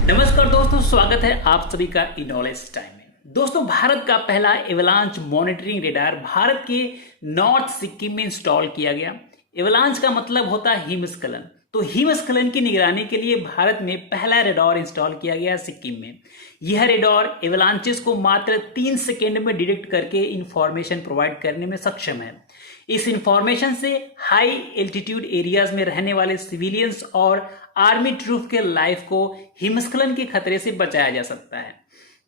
नमस्कार दोस्तों, स्वागत है आप सभी का नॉलेज टाइम में। दोस्तों, भारत का पहला एवलांच मॉनिटरिंग रेडार भारत के नॉर्थ सिक्किम में इंस्टॉल किया गया। एवलांच का मतलब होता है हिमस्खलन। तो हिमस्खलन की निगरानी के लिए भारत में पहला रेडार इंस्टॉल किया गया सिक्किम में। यह रेडार एवलांचेस को मात्र 3 सेकेंड में डिटेक्ट करके इंफॉर्मेशन प्रोवाइड करने में सक्षम है। इस इंफॉर्मेशन से हाई एल्टीट्यूड एरियाज में रहने वाले सिविलियंस और आर्मी ट्रूप के लाइफ को हिमस्खलन के खतरे से बचाया जा सकता है।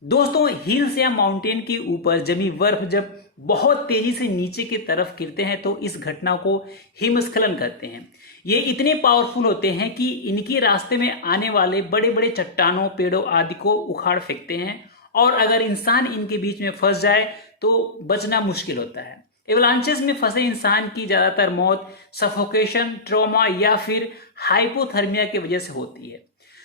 दोस्तों, हिल्स या माउंटेन के ऊपर जमी बर्फ जब बहुत तेजी से नीचे की तरफ गिरते हैं तो इस घटना को हिमस्खलन कहते हैं। ये इतने पावरफुल होते हैं कि इनके रास्ते में आने वाले बड़े बड़े चट्टानों, पेड़ों आदि को उखाड़ फेंकते हैं और अगर इंसान इनके बीच में फंस जाए तो बचना मुश्किल होता है। एवलांचेस में फंसे इंसान की ज्यादातर मौत सफोकेशन, ट्रॉमा या फिर हाइपोथर्मिया की वजह से होती है।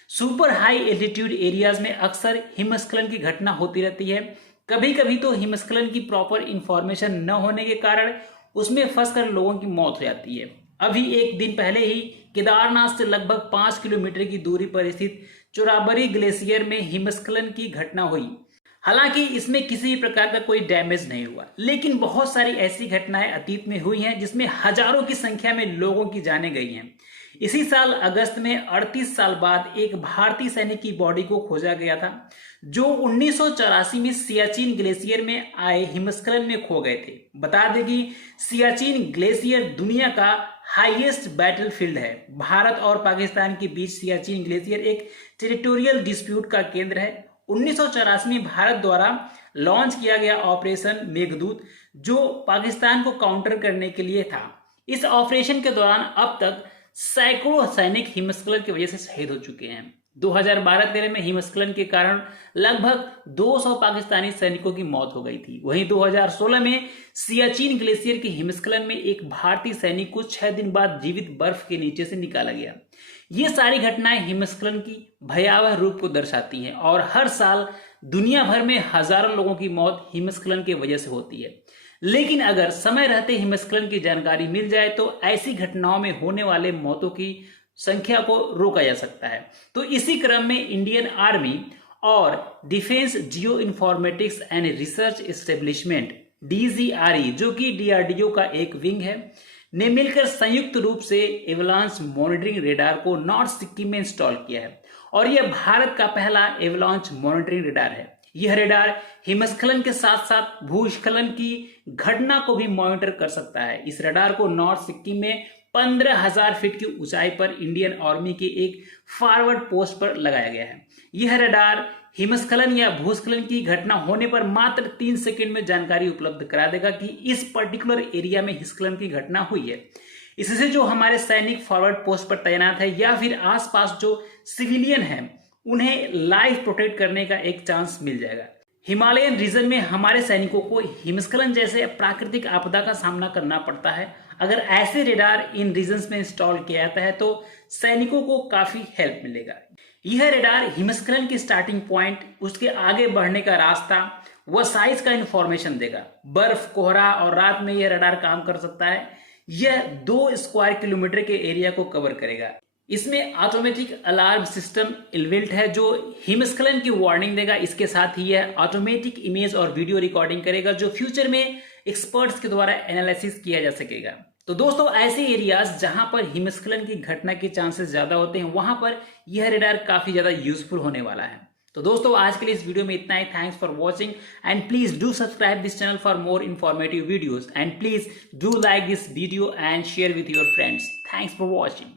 सुपर हाई एल्टीट्यूड एरियाज में अक्सर हिमस्खलन की घटना होती रहती है। कभी कभी तो हिमस्खलन की प्रॉपर इंफॉर्मेशन न होने के कारण उसमें फंसकर लोगों की मौत हो जाती है। अभी एक दिन पहले ही केदारनाथ से लगभग 5 किलोमीटर की दूरी पर स्थित चोराबरी ग्लेशियर में हिमस्खलन की घटना हुई। हालांकि इसमें किसी प्रकार का कोई डैमेज नहीं हुआ, लेकिन बहुत सारी ऐसी घटनाएं अतीत में हुई हैं जिसमें हजारों की संख्या में लोगों की जानें गई हैं। इसी साल अगस्त में 38 साल बाद एक भारतीय सैनिक की बॉडी को खोजा गया था जो 1984 में सियाचिन ग्लेशियर में आए हिमस्खलन में खो गए थे। बता दें कि सियाचिन ग्लेशियर दुनिया का हाईएस्ट बैटलफील्ड है। भारत और पाकिस्तान के बीच सियाचिन ग्लेशियर एक टेरिटोरियल डिस्प्यूट का केंद्र है। 1984 में भारत द्वारा लॉन्च किया गया ऑपरेशन मेघदूत जो पाकिस्तान को काउंटर करने के लिए था। इस ऑपरेशन के दौरान अब तक सैकड़ों सैनिक हिमस्खलन की वजह से शहीद हो चुके हैं। 2012-13 में हिमस्खलन के कारण लगभग 200 पाकिस्तानी सैनिकों की मौत हो गई थी। वहीं 2016 में सियाचिन ग्लेशियर के हिमस्खलन में एक भारतीय सैनिक को 6 दिन बाद जीवित बर्फ के नीचे से निकाला गया। ये सारी घटनाएं हिमस्खलन की भयावह रूप को दर्शाती हैं और हर साल दुनिया भर में हजारों लोगों की मौत हिमस्खलन की वजह से होती है। लेकिन अगर समय रहते हिमस्खलन की जानकारी मिल जाए तो ऐसी घटनाओं में होने वाले मौतों की संख्या को रोका जा सकता है। तो इसी क्रम में इंडियन आर्मी और defence Jio informatics and research establishment DGRE, जो कि DRDO का एक विंग है, ने मिलकर संयुक्त रूप से एवलांच मॉनिटरिंग रेडार को नॉर्थ सिक्किम में इंस्टॉल किया है और यह भारत का पहला एवलांच मॉनिटरिंग रेडार है। यह रेडार हिमस्खलन के साथ साथ भूस्खलन की घटना को भी मॉनिटर कर सकता है। इस रेडार को नॉर्थ सिक्किम में 15,000 फीट की ऊंचाई पर इंडियन आर्मी के एक फॉरवर्ड पोस्ट पर लगाया गया है। यह रेडार हिमस्खलन या भूस्खलन की घटना होने पर मात्र 3 सेकंड में जानकारी उपलब्ध करा देगा कि इस पर्टिकुलर एरिया में हिमस्खलन की घटना हुई है। इससे जो हमारे सैनिक फॉरवर्ड पोस्ट पर तैनात है या फिर आसपास जो सिविलियन है उन्हें लाइफ प्रोटेक्ट करने का एक चांस मिल जाएगा। हिमालयन रीजन में हमारे सैनिकों को हिमस्खलन जैसे प्राकृतिक आपदा का सामना करना पड़ता है। अगर ऐसे रेडार इन रीजन्स में इंस्टॉल किया जाता है तो सैनिकों को काफी हेल्प मिलेगा। यह रेडार हिमस्खलन की स्टार्टिंग पॉइंट, उसके आगे बढ़ने का रास्ता व साइज का इंफॉर्मेशन देगा। बर्फ, कोहरा और रात में यह रेडार काम कर सकता है। यह 2 स्क्वायर किलोमीटर के एरिया को कवर करेगा। इसमें ऑटोमेटिक अलार्म सिस्टम इनबिल्ट है जो हिमस्खलन की वार्निंग देगा। इसके साथ ही यह ऑटोमेटिक इमेज और वीडियो रिकॉर्डिंग करेगा जो फ्यूचर में एक्सपर्ट्स के द्वारा एनालिसिस किया जा सकेगा। तो दोस्तों, ऐसे एरियाज जहां पर हिमस्खलन की घटना के चांसेस ज्यादा होते हैं वहां पर यह रेडार काफी ज्यादा यूजफुल होने वाला है। तो दोस्तों, आज के लिए इस वीडियो में इतना ही। Thanks for watching and please do subscribe this channel for more informative videos and please do like this video and share with your friends. Thanks for watching.